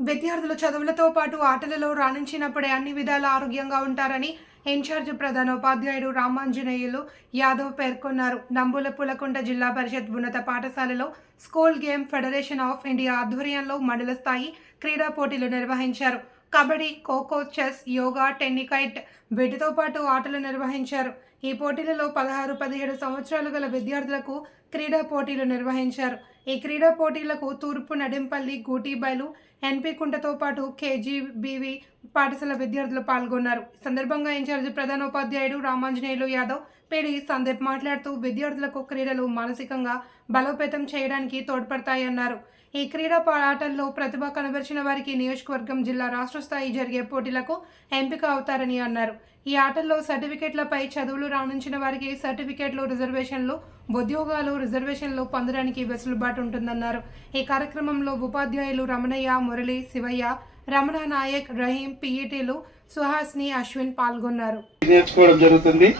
విద్యార్థులు చదువులతో పాటు ఆటలలో రాణించినప్పుడే అన్ని విధాల ఆరోగ్యంగా ఉంటారని ఇన్ఛార్జ్ ప్రధానోపాధ్యాయుడు రామాంజనేయులు యాదవ్ పేర్కొన్నారు. నంబుల పులకొండ జిల్లా పరిషత్ ఉన్నత పాఠశాలలో school game federation of India ఆధ్వర్యంలో మండల స్థాయి క్రీడా పోటీలు నిర్వహించారు. కబడ్డీ ఖోఖో చెస్ యోగా టెన్నికైట్ వీటితో పాటు ఆటలు నిర్వహించారు. ఈ పోటీలలో పదహారు పదిహేడు సంవత్సరాలు గల విద్యార్థులకు క్రీడా పోటీలు నిర్వహించారు. ఈ క్రీడా పోటీలకు తూర్పు నడింపల్లి గూటీబైలు ఎన్పి కుంటతో పాటు కేజీబీవి పాఠశాల విద్యార్థులు పాల్గొన్నారు. సందర్భంగా ఇన్ఛార్జి ప్రధానోపాధ్యాయుడు రామాంజనేయులు యాదవ్ పేడి సందీప్ మాట్లాడుతూ విద్యార్థులకు క్రీడలు మానసికంగా బలోపేతం చేయడానికి తోడ్పడతాయన్నారు. ఈ క్రీడా పాటల్లో ప్రతిభ కనబరిచిన వారికి నియోజకవర్గం జిల్లా రాష్ట్ర స్థాయి జరిగే పోటీలకు ఎంపిక అవుతారని అన్నారు. ఈ ఆటల్లో సర్టిఫికెట్లపై చదువులు రాణించిన వారికి సర్టిఫికెట్లు రిజర్వేషన్లు ఉద్యోగాలు రిజర్వేషన్లు పొందడానికి వెసులుబాటు ఉంటుందన్నారు. ఈ కార్యక్రమంలో ఉపాధ్యాయులు రమణయ్య మురళి శివయ్య రమణ నాయక్ రహీం పిఈటీలు సుహాస్ని అశ్విన్ పాల్గొన్నారు. నేర్చుకోవడం జరుగుతుంది.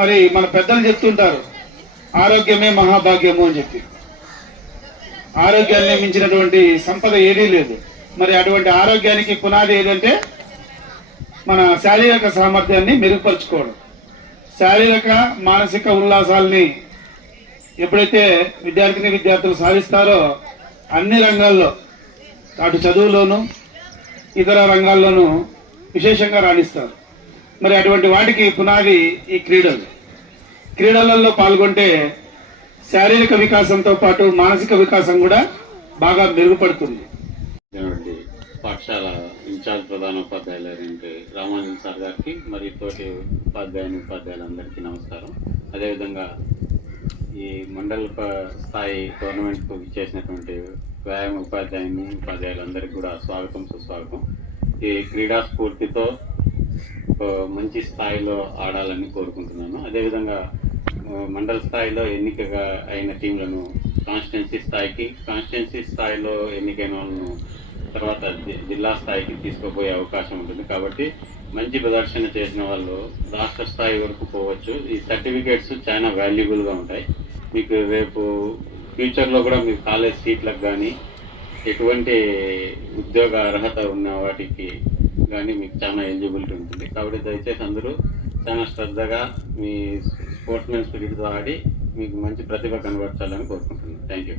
మరి మన పెద్దలు చెప్తుంటారు ఆరోగ్యమే మహాభాగ్యము అని చెప్పి. ఆరోగ్యాన్ని మించినటువంటి సంపద ఏదీ లేదు. మరి అటువంటి ఆరోగ్యానికి పునాది ఏదంటే మన శారీరక సామర్థ్యాన్ని మెరుగుపరుచుకోవడం. శారీరక మానసిక ఉల్లాసాల్ని ఎప్పుడైతే విద్యార్థిని విద్యార్థులు సాధిస్తారో అన్ని రంగాల్లో అటు చదువులోనూ ఇతర రంగాల్లోనూ విశేషంగా రాణిస్తారు. మరి అటువంటి వాటికి పునాది ఈ క్రీడలు. క్రీడలలో పాల్గొంటే శారీరక వికాసంతో పాటు మానసిక వికాసం కూడా బాగా మెరుగుపడుతుంది. పాఠశాల ఇన్ఛార్జ్ ప్రధానోపాధ్యాయులైనటువంటి రామానంద సార్ గారికి మరియు తోటి ఉపాధ్యాయుని ఉపాధ్యాయులందరికీ నమస్కారం. అదేవిధంగా ఈ మండల స్థాయి టోర్నమెంట్కు ఇచ్చేసినటువంటి వ్యాయామ ఉపాధ్యాయుని ఉపాధ్యాయులందరికీ కూడా స్వాగతం సుస్వాగతం. ఈ క్రీడా స్ఫూర్తితో మంచి స్థాయిలో ఆడాలని కోరుకుంటున్నాను. అదేవిధంగా మండల స్థాయిలో ఎన్నికగా అయిన టీంలను కాన్స్టిట్యున్సీ స్థాయికి కాన్స్టిట్యున్సీ స్థాయిలో ఎన్నికైన వాళ్ళను తర్వాత జిల్లా స్థాయికి తీసుకుపోయే అవకాశం ఉంటుంది. కాబట్టి మంచి ప్రదర్శన చేసిన వాళ్ళు రాష్ట్ర స్థాయి వరకు పోవచ్చు. ఈ సర్టిఫికేట్స్ చాలా వాల్యుబుల్గా ఉంటాయి. మీకు రేపు ఫ్యూచర్లో కూడా మీ కాలేజ్ సీట్లకు కానీ ఎటువంటి ఉద్యోగ అర్హత ఉన్న వాటికి కానీ మీకు చాలా ఎలిజిబిలిటీ ఉంటుంది. కాబట్టి దయచేసి అందరూ చాలా శ్రద్ధగా మీ స్పోర్ట్స్మెన్ స్పిరిట్తో ఆడి మీకు మంచి ప్రతిభ కనబరచాలని కోరుకుంటున్నాను. Thank you.